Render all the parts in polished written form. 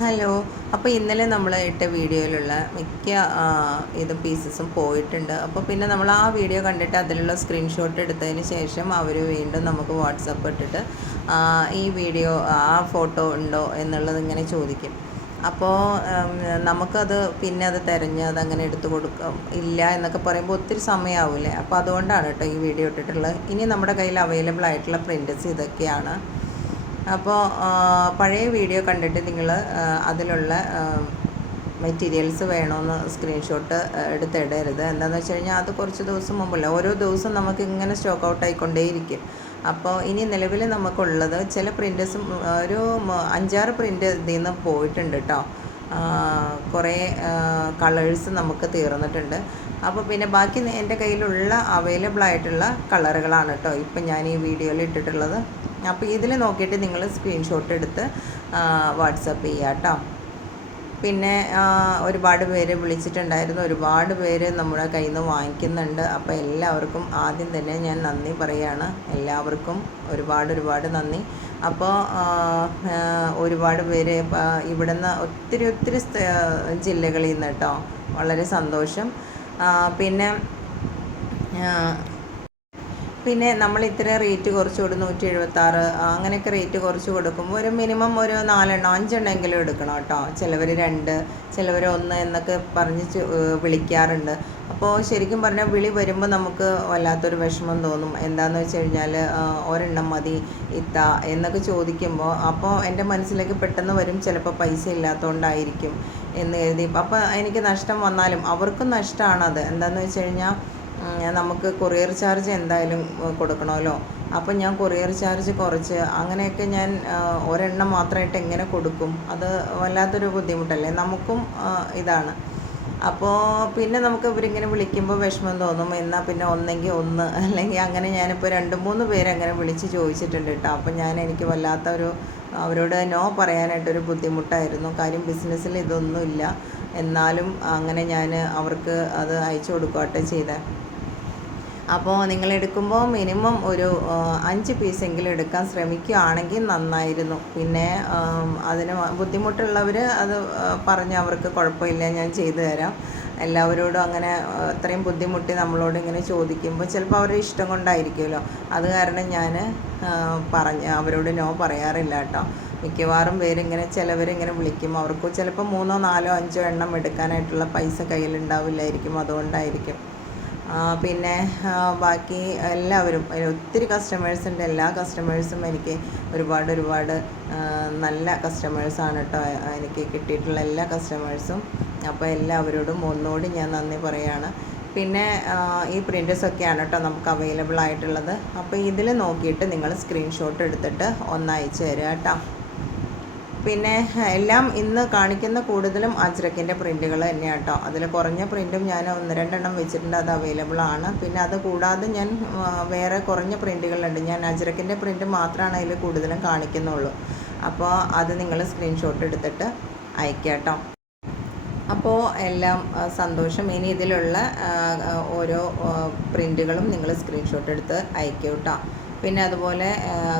Hello. അപ്പോൾ ഇന്നലെ നമ്മൾ ഇട്ട വീഡിയോയിലുള്ള മിക്ക ഇത് പീസസും പോയിട്ടുണ്ട്. അപ്പോൾ പിന്നെ നമ്മൾ ആ വീഡിയോ കണ്ടിട്ട് അതിലുള്ള സ്ക്രീൻഷോട്ട് എടുത്തതിന് ശേഷം അവർ വീണ്ടും നമുക്ക് വാട്സപ്പ് ഇട്ടിട്ട് ഈ വീഡിയോ ആ ഫോട്ടോ ഉണ്ടോ എന്നുള്ളത് ഇങ്ങനെ ചോദിക്കും. അപ്പോൾ നമുക്കത് പിന്നെ അത് തിരഞ്ഞ് അതങ്ങനെ എടുത്തു കൊടുക്കാം ഇല്ല എന്നൊക്കെ പറയുമ്പോൾ ഒത്തിരി സമയമാവില്ലേ. അപ്പോൾ അതുകൊണ്ടാണ് കേട്ടോ ഈ വീഡിയോ ഇട്ടിട്ടുള്ളത്. ഇനി നമ്മുടെ കയ്യിൽ അവൈലബിൾ ആയിട്ടുള്ള പ്രിൻറ്റ്സ് ഇതൊക്കെയാണ്. അപ്പോൾ പഴയ വീഡിയോ കണ്ടിട്ട് നിങ്ങൾ അതിലുള്ള മെറ്റീരിയൽസ് വേണമെന്ന് സ്ക്രീൻഷോട്ട് എടുത്തിടരുത്. എന്താണെന്ന് വെച്ച് കഴിഞ്ഞാൽ അത് കുറച്ച് ദിവസം മുമ്പല്ല, ഓരോ ദിവസം നമുക്ക് ഇങ്ങനെ സ്റ്റോക്ക് ഔട്ട് ആയിക്കൊണ്ടേയിരിക്കും. അപ്പോൾ ഇനി നിലവിൽ നമുക്കുള്ളത് ചില പ്രിൻറ്റേഴ്സും ഒരു 5-6 പ്രിൻ്റ് ഇതിൽ നിന്ന് പോയിട്ടുണ്ട് കേട്ടോ. കുറേ കളേഴ്സ് നമുക്ക് തീർന്നിട്ടുണ്ട്. അപ്പോൾ പിന്നെ ബാക്കി എൻ്റെ കയ്യിലുള്ള അവൈലബിൾ ആയിട്ടുള്ള കളറുകളാണ് കേട്ടോ ഇപ്പം ഞാൻ ഈ വീഡിയോയിൽ ഇട്ടിട്ടുള്ളത്. അപ്പോൾ ഇതിൽ നോക്കിയിട്ട് നിങ്ങൾ സ്ക്രീൻഷോട്ട് എടുത്ത് വാട്സപ്പ് ചെയ്യുക കേട്ടോ. പിന്നെ ഒരുപാട് പേര് വിളിച്ചിട്ടുണ്ടായിരുന്നു, ഒരുപാട് പേര് നമ്മുടെ കയ്യിൽ നിന്ന് വാങ്ങിക്കുന്നുണ്ട്. അപ്പോൾ എല്ലാവർക്കും ആദ്യം തന്നെ ഞാൻ നന്ദി പറയുകയാണ്. എല്ലാവർക്കും ഒരുപാട് നന്ദി. അപ്പോൾ ഒരുപാട് പേര് ഇവിടുന്ന് ഒത്തിരി ജില്ലകളിൽ നിന്ന് കേട്ടോ. വളരെ സന്തോഷം. പിന്നെ നമ്മൾ ഇത്ര റേറ്റ് കുറച്ച് കൊടുക്കും, 176 അങ്ങനെയൊക്കെ റേറ്റ് കുറച്ച് കൊടുക്കുമ്പോൾ ഒരു മിനിമം ഒരു 4-5 എങ്കിലും എടുക്കണം കേട്ടോ. ചിലവർ 2, ചിലവർ 1 എന്നൊക്കെ പറഞ്ഞ് വിളിക്കാറുണ്ട്. അപ്പോൾ ശരിക്കും പറഞ്ഞാൽ വിളി വരുമ്പോൾ നമുക്ക് വല്ലാത്തൊരു വിഷമം തോന്നും. എന്താണെന്ന് വെച്ച് കഴിഞ്ഞാൽ ഒരെണ്ണം മതി ഇത്ത എന്നൊക്കെ ചോദിക്കുമ്പോൾ അപ്പോൾ എൻ്റെ മനസ്സിലേക്ക് പെട്ടെന്ന് വരും ചിലപ്പോൾ പൈസ ഇല്ലാത്തതുകൊണ്ടായിരിക്കും എന്ന് കരുതി. അപ്പോൾ എനിക്ക് നഷ്ടം വന്നാലും അവർക്കും നഷ്ടമാണത്. എന്താണെന്ന് വെച്ച് കഴിഞ്ഞാൽ നമുക്ക് കൊറിയർ ചാർജ് എന്തായാലും കൊടുക്കണമല്ലോ. അപ്പം ഞാൻ കൊറിയർ ചാർജ് കുറച്ച് അങ്ങനെയൊക്കെ ഞാൻ ഒരെണ്ണം മാത്രമായിട്ട് എങ്ങനെ കൊടുക്കും? അത് വല്ലാത്തൊരു ബുദ്ധിമുട്ടല്ലേ നമുക്കും. ഇതാണ്. അപ്പോൾ പിന്നെ നമുക്ക് ഇവരിങ്ങനെ വിളിക്കുമ്പോൾ വിഷമം തോന്നും. എന്നാൽ പിന്നെ ഒന്നെങ്കിൽ 1 അല്ലെങ്കിൽ അങ്ങനെ ഞാനിപ്പോൾ 2-3 പേര് അങ്ങനെ വിളിച്ച് ചോദിച്ചിട്ടുണ്ട് കേട്ടോ. അപ്പം എനിക്ക് വല്ലാത്തൊരു അവരോട് നോ പറയാനായിട്ടൊരു ബുദ്ധിമുട്ടായിരുന്നു. കാര്യം ബിസിനസ്സിൽ ഇതൊന്നുമില്ല. എന്നാലും അങ്ങനെ ഞാൻ അവർക്ക് അത് അയച്ചു കൊടുക്കുകട്ടെ ചെയ്തേ. അപ്പോൾ നിങ്ങളെടുക്കുമ്പോൾ മിനിമം ഒരു 5 പീസെങ്കിലും എടുക്കാൻ ശ്രമിക്കുകയാണെങ്കിൽ നന്നായിരുന്നു. പിന്നെ അതിന് ബുദ്ധിമുട്ടുള്ളവർ അത് പറഞ്ഞ് അവർക്ക് കുഴപ്പമില്ല, ഞാൻ ചെയ്തു തരാം. എല്ലാവരോടും അങ്ങനെ അത്രയും ബുദ്ധിമുട്ടി നമ്മളോട് ഇങ്ങനെ ചോദിക്കുമ്പോൾ ചിലപ്പോൾ അവരുടെ ഇഷ്ടം കൊണ്ടായിരിക്കുമല്ലോ. അത് കാരണം ഞാൻ അവരോട് നോ പറയാറില്ല കേട്ടോ. മിക്കവാറും പേരിങ്ങനെ ചിലവരിങ്ങനെ വിളിക്കും, അവർക്ക് ചിലപ്പോൾ 3, 4, 5 എണ്ണം എടുക്കാനായിട്ടുള്ള പൈസ കയ്യിലുണ്ടാവില്ലായിരിക്കും, അതുകൊണ്ടായിരിക്കും. പിന്നെ ബാക്കി എല്ലാവരും ഒത്തിരി കസ്റ്റമേഴ്സ് ഉണ്ട്. എല്ലാ കസ്റ്റമേഴ്സും എനിക്ക് ഒരുപാട് നല്ല കസ്റ്റമേഴ്സാണ് കേട്ടോ എനിക്ക് കിട്ടിയിട്ടുള്ള എല്ലാ കസ്റ്റമേഴ്സും. അപ്പോൾ എല്ലാവരോടും ഒന്നുകൂടി ഞാൻ നന്ദി പറയുകയാണ്. പിന്നെ ഈ പ്രിൻറ്റേഴ്സൊക്കെയാണ് കേട്ടോ നമുക്ക് അവൈലബിൾ ആയിട്ടുള്ളത്. അപ്പോൾ ഇതിൽ നോക്കിയിട്ട് നിങ്ങൾ സ്ക്രീൻഷോട്ട് എടുത്തിട്ട് ഒന്ന് അയച്ചു തരിക കേട്ടോ. പിന്നെ എല്ലാം ഇന്ന് കാണിക്കുന്ന കൂടുതലും അജ്രക്കിൻ്റെ പ്രിൻറ്റുകൾ തന്നെയാണ് കേട്ടോ. അതിൽ കുറഞ്ഞ പ്രിൻറ്റും ഞാൻ 1-2 എണ്ണം വെച്ചിട്ടുണ്ട്, അത് അവൈലബിൾ ആണ്. പിന്നെ അത് കൂടാതെ ഞാൻ വേറെ കുറഞ്ഞ പ്രിൻറ്റുകളുണ്ട്. ഞാൻ അജ്രക്കിൻ്റെ പ്രിൻറ്റ് മാത്രമാണ് അതിൽ കൂടുതലും കാണിക്കുന്നുള്ളൂ. അപ്പോൾ അത് നിങ്ങൾ സ്ക്രീൻഷോട്ട് എടുത്തിട്ട് അയക്കുക കേട്ടോ. അപ്പോൾ എല്ലാം സന്തോഷം. ഇനി ഇതിലുള്ള ഓരോ പ്രിൻറ്റുകളും നിങ്ങൾ സ്ക്രീൻഷോട്ട് എടുത്ത് അയക്കുക കേട്ടോ. പിന്നെ അതുപോലെ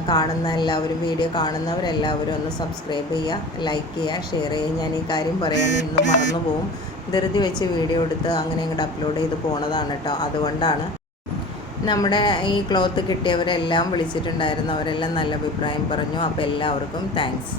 കാണുന്ന എല്ലാവരും, വീഡിയോ കാണുന്നവരെല്ലാവരും ഒന്ന് സബ്സ്ക്രൈബ് ചെയ്യുക, ലൈക്ക് ചെയ്യുക, ഷെയർ ചെയ്യുക. ഞാൻ ഈ കാര്യം പറയാൻ ഇന്നും മറന്നു പോകും. ധൃതി വെച്ച് വീഡിയോ എടുത്ത് അങ്ങനെ ഇങ്ങോട്ട് അപ്ലോഡ് ചെയ്ത് പോണതാണ് കേട്ടോ. അതുകൊണ്ടാണ്. നമ്മുടെ ഈ ക്ലോത്ത് കിട്ടിയവരെല്ലാം വിളിച്ചിട്ടുണ്ടായിരുന്നു, അവരെല്ലാം നല്ല അഭിപ്രായം പറഞ്ഞു. അപ്പോൾ എല്ലാവർക്കും താങ്ക്സ്.